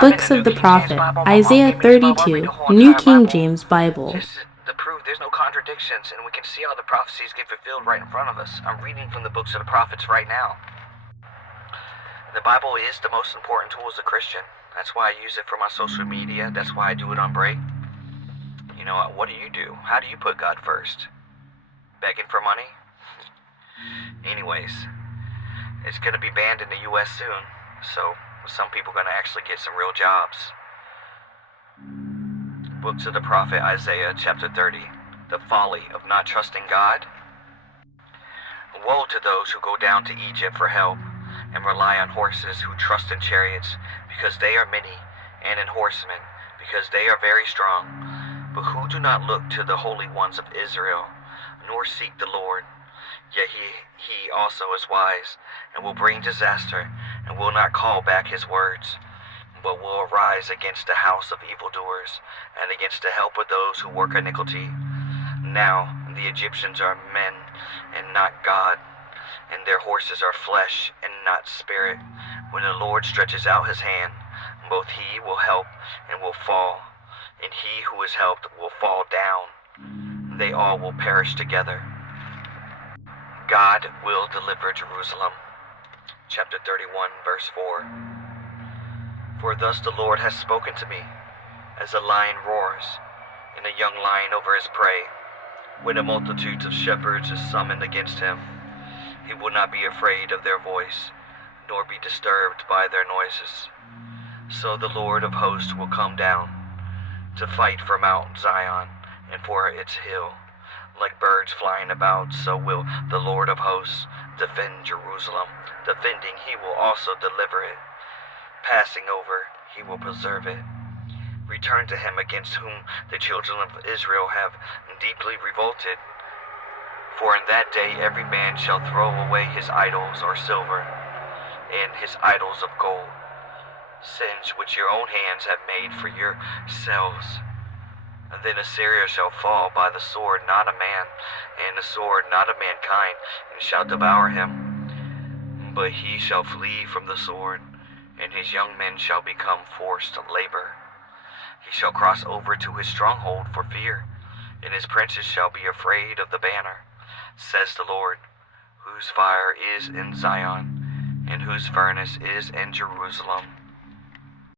Books of the Prophet, Isaiah 32, New King James Bible. Just to prove there's no contradictions, and we can see all the prophecies get fulfilled right in front of us. I'm reading from the books of the prophets right now. The Bible is the most important tool as a Christian. That's why I use it for my social media. That's why I do it on break. You know, what do? How do you put God first? Begging for money? Anyways, it's going to be banned in the U.S. soon, so some people are going to actually get some real jobs. Books of the prophet Isaiah, chapter 30, the folly of not trusting God. Woe to those who go down to Egypt for help and rely on horses, who trust in chariots because they are many, and in horsemen because they are very strong, but who do not look to the holy ones of Israel, nor seek the Lord. Yet he also is wise, and will bring disaster, and will not call back his words, but will arise against the house of evildoers, and against the help of those who work iniquity. Now the Egyptians are men, and not God, and their horses are flesh, and not spirit. When the Lord stretches out his hand, both he will help and will fall, and he who is helped will fall down. They all will perish together. God will deliver Jerusalem. Chapter 31, verse 4. For thus the Lord has spoken to me, as a lion roars, and a young lion over his prey. When a multitude of shepherds is summoned against him, he will not be afraid of their voice, nor be disturbed by their noises. So the Lord of hosts will come down to fight for Mount Zion and for its hill. Like birds flying about, so will the Lord of hosts defend Jerusalem. Defending, he will also deliver it. Passing over, he will preserve it. Return to him against whom the children of Israel have deeply revolted. For in that day every man shall throw away his idols of silver, and his idols of gold, sins which your own hands have made for yourselves. And then Assyria shall fall by the sword, not a man, and the sword not of mankind, and shall devour him. But he shall flee from the sword, and his young men shall become forced labor. He shall cross over to his stronghold for fear, and his princes shall be afraid of the banner, says the Lord, whose fire is in Zion, and whose furnace is in Jerusalem.